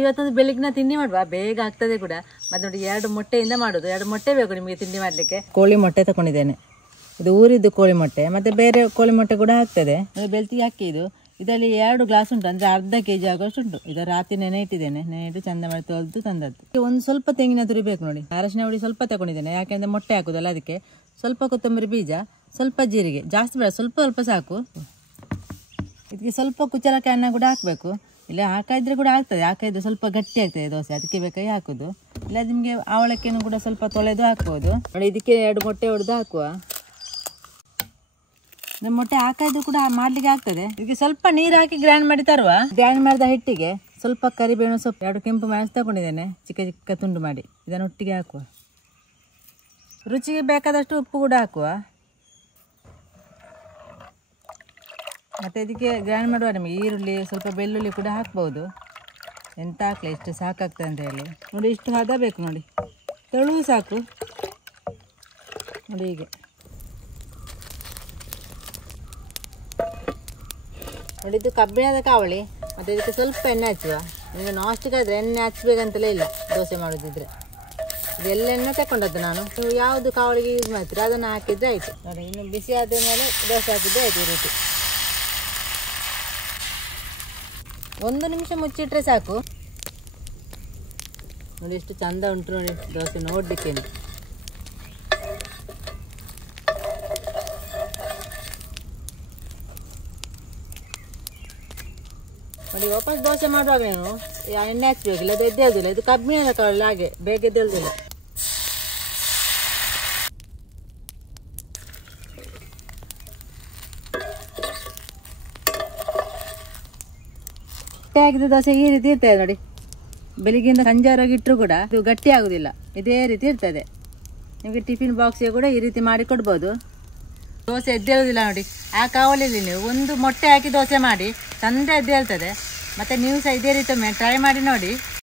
ಇವತ್ತೊಂದು ಬೆಳಿಗ್ಗಿನ ತಿಂಡಿ ಮಾಡುವ, ಬೇಗ ಆಗ್ತದೆ ಕೂಡ. ಮತ್ತೆ ನೋಡಿ 2 ಮೊಟ್ಟೆಯಿಂದ ಮಾಡೋದು. 2 ಮೊಟ್ಟೆ ಬೇಕು ನಿಮಗೆ ತಿಂಡಿ ಮಾಡಲಿಕ್ಕೆ. ಕೋಳಿ ಮೊಟ್ಟೆ ತಗೊಂಡಿದ್ದೇನೆ. ಇದು ಊರಿದ್ದು ಕೋಳಿ ಮೊಟ್ಟೆ, ಮತ್ತೆ ಬೇರೆ ಕೋಳಿ ಮೊಟ್ಟೆ ಕೂಡ ಆಗ್ತದೆ. ಬೆಳ್ತಿಗೆ ಹಾಕಿ ಇದರಲ್ಲಿ 2 ಗ್ಲಾಸ್ ಉಂಟು, ಅಂದ್ರೆ ಅರ್ಧ kg ಆಗೋಷ್ಟು ಉಂಟು. ಇದು ರಾತ್ರಿ ನೆನೆ ಇಟ್ಟಿದ್ದೇನೆ. ನೆನೆ ಇಟ್ಟು ಚಂದ ಮಾಡಿ ತೊಳೆದು ತಂದದ್ದು. ಒಂದು ಸ್ವಲ್ಪ ತೆಂಗಿನ ತುರಿ ಬೇಕು ನೋಡಿ. ಅರಶಿನ ಹುಡಿ ಸ್ವಲ್ಪ ತಗೊಂಡಿದ್ದೇನೆ, ಯಾಕೆಂದ್ರೆ ಮೊಟ್ಟೆ ಹಾಕುದಲ್ಲ ಅದಕ್ಕೆ. ಸ್ವಲ್ಪ ಕೊತ್ತಂಬರಿ ಬೀಜ, ಸ್ವಲ್ಪ ಜೀರಿಗೆ, ಜಾಸ್ತಿ ಬೇಡ, ಸ್ವಲ್ಪ ಸ್ವಲ್ಪ ಸಾಕು. ಇದಕ್ಕೆ ಸ್ವಲ್ಪ ಕುಚ್ಚಲಕ್ಕಿ ಅನ್ನ ಕೂಡ ಹಾಕಬೇಕು. ಇಲ್ಲ ಹಾಕಿದ್ರೆ ಕೂಡ ಆಗ್ತದೆ, ಹಾಕಿದ್ರೆ ಸ್ವಲ್ಪ ಗಟ್ಟಿ ಆಗ್ತದೆ ದೋಸೆ, ಅದಕ್ಕೆ ಬೇಕಾಗಿ ಹಾಕೋದು. ಇಲ್ಲ ನಿಮಗೆ ಅವಳಕ್ಕಿನೂ ಕೂಡ ಸ್ವಲ್ಪ ತೊಳೆದು ಹಾಕ್ಬೋದು ನೋಡಿ. ಇದಕ್ಕೆ 2 ಮೊಟ್ಟೆ ಹೊಡೆದು ಹಾಕುವ. ಮೊಟ್ಟೆ ಹಾಕಿದ್ರು ಕೂಡ ಮಾಡ್ಲಿಕ್ಕೆ ಆಗ್ತದೆ. ಇದಕ್ಕೆ ಸ್ವಲ್ಪ ನೀರು ಹಾಕಿ ಗ್ರೈಂಡ್ ಮಾಡಿ ತರುವ. ಗ್ರೈಂಡ್ ಮಾಡಿದ ಹಿಟ್ಟಿಗೆ ಸ್ವಲ್ಪ ಕರಿಬೇವು ಸೊಪ್ಪು, 2 ಕೆಂಪು ಮೆಣಸು ತಗೊಂಡಿದ್ದೇನೆ, ಚಿಕ್ಕ ಚಿಕ್ಕ ತುಂಡು ಮಾಡಿ. ಇದನ್ನು ಒಟ್ಟಿಗೆ ಹಾಕುವ. ರುಚಿಗೆ ಬೇಕಾದಷ್ಟು ಉಪ್ಪು ಕೂಡ ಹಾಕುವ. ಮತ್ತು ಇದಕ್ಕೆ ಗ್ರೈಂಡ್ ಮಾಡುವ ನಿಮಗೆ ಈರುಳ್ಳಿ, ಸ್ವಲ್ಪ ಬೆಳ್ಳುಳ್ಳಿ ಕೂಡ ಹಾಕ್ಬೋದು. ಎಂತ ಹಾಕಲಿ, ಇಷ್ಟು ಸಾಕಾಗ್ತದೆ ಅಂತ ಹೇಳಿ ನೋಡಿ. ಇಷ್ಟು ಹದ ಬೇಕು ನೋಡಿ, ತೆಳುವು ಸಾಕು ನೋಡಿ. ಹೀಗೆ ನೋಡಿ, ಇದು ಕಬ್ಬಿಣದ ಕಾವಳಿ. ಮತ್ತು ಇದಕ್ಕೆ ಸ್ವಲ್ಪ ಎಣ್ಣೆ ಹಚ್ಚುವ. ನಿಮಗೆ ನಾಸ್ಟಿಕ್ ಆದರೆ ಎಣ್ಣೆ ಹಚ್ಚಬೇಕಂತಲೇ ಇಲ್ಲ ದೋಸೆ ಮಾಡೋದಿದ್ರೆ. ಇದೆಲ್ಲ ಎಣ್ಣೆ ತಗೊಂಡದ್ದು ನಾನು. ನೀವು ಯಾವುದು ಕಾವಳಿಗೆ ಯೂಸ್ ಮಾಡ್ತೀರಾ ಅದನ್ನು ಹಾಕಿದರೆ ಆಯಿತು ನೋಡಿ. ಇನ್ನು ಬಿಸಿ ಆದ ಮೇಲೆ ದೋಸೆ ಹಾಕಿದ್ರೆ ಆಯಿತು. ಈ ರೀತಿ 1 ನಿಮಿಷ ಮುಚ್ಚಿಟ್ರೆ ಸಾಕು ನೋಡಿ. ಎಷ್ಟು ಚಂದ ಉಂಟು ನೋಡಿ ದೋಸೆ ನೋಡಲಿಕ್ಕೆ. ನೋಡಿ, ವಾಪಸ್ ದೋಸೆ ಮಾಡುವಾಗ ಎಣ್ಣೆ ಹಚ್ಚಬೇಕಿಲ್ಲ, ಅದು ಎದ್ದೇಳುದಿಲ್ಲ. ಇದು ಕಬ್ಬಿಣದ ಕಾವಲಿ, ಹಾಗೆ ಬೇಗ ಎದ್ದೇಳುದಿಲ್ಲ. ಹಾಕಿದ ದೋಸೆ ಈ ರೀತಿ ಇರ್ತದೆ ನೋಡಿ. ಬೆಳಿಗ್ಗೆಯಿಂದ ಸಂಜೆವರೆಗೆ ಇಟ್ಟರು ಕೂಡ ಇದು ಗಟ್ಟಿ ಆಗುದಿಲ್ಲ, ಇದೇ ರೀತಿ ಇರ್ತದೆ. ನಿಮಗೆ ಟಿಫಿನ್ ಬಾಕ್ಸ್ಗೆ ಕೂಡ ಈ ರೀತಿ ಮಾಡಿ ಕೊಡ್ಬೋದು. ದೋಸೆ ಎದ್ದೇಳುವುದಿಲ್ಲ ನೋಡಿ. ಆ ಕಾವಲಿಯಲ್ಲಿ ನೀವು 1 ಮೊಟ್ಟೆ ಹಾಕಿ ದೋಸೆ ಮಾಡಿ, ಚಂದ ಎದ್ದೇಳ್ತದೆ. ಮತ್ತು ನೀವು ಸಹ ಇದೇ ರೀತಿ ಟ್ರೈ ಮಾಡಿ ನೋಡಿ.